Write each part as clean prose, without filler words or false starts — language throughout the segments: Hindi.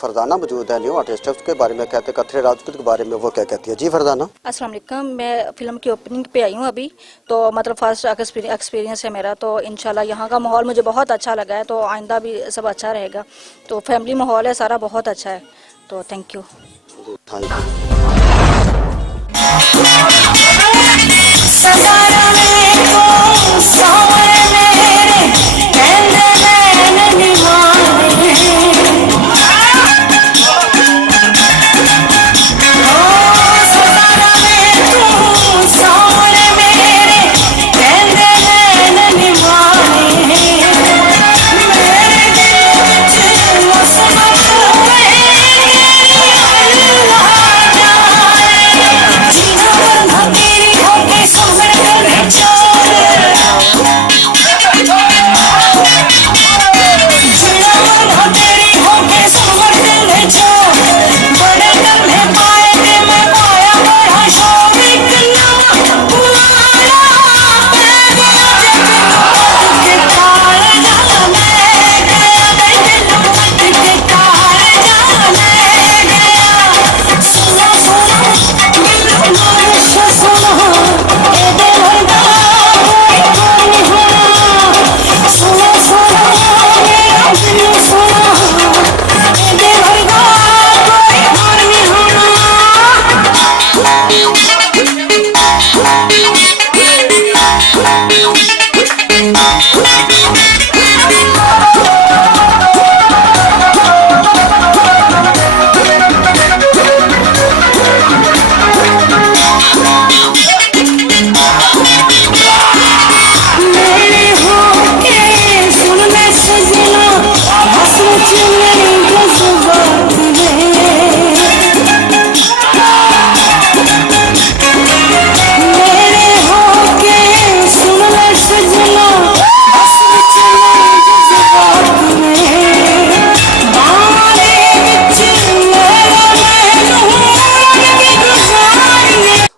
फरजाना मौजूद है, न्यू आर्टिस्ट है, उसके बारे में कहते हैं कथरे राजपूत के बारे में वो क्या कहती है। जी फरजाना, अस्सलाम वालेकुम। मैं फिल्म की ओपनिंग पे आई हूँ अभी, तो मतलब फर्स्ट एक्सपीरियंस है मेरा। तो इंशाल्लाह यहाँ का माहौल मुझे बहुत अच्छा लगा है, तो आइंदा भी सब अच्छा रहेगा। तो फैमिली माहौल है सारा, बहुत अच्छा है। तो थैंक यू। Thank you.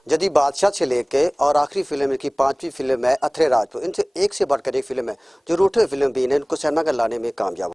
जदी बादशाह से लेके और आखिरी फिल्म की 5वीं फिल्म है अथरे राजपूत, इनसे एक से बढ़कर एक फिल्म है जो रूठे फिल्म भी इनको सिनेमा का लाने में कामयाब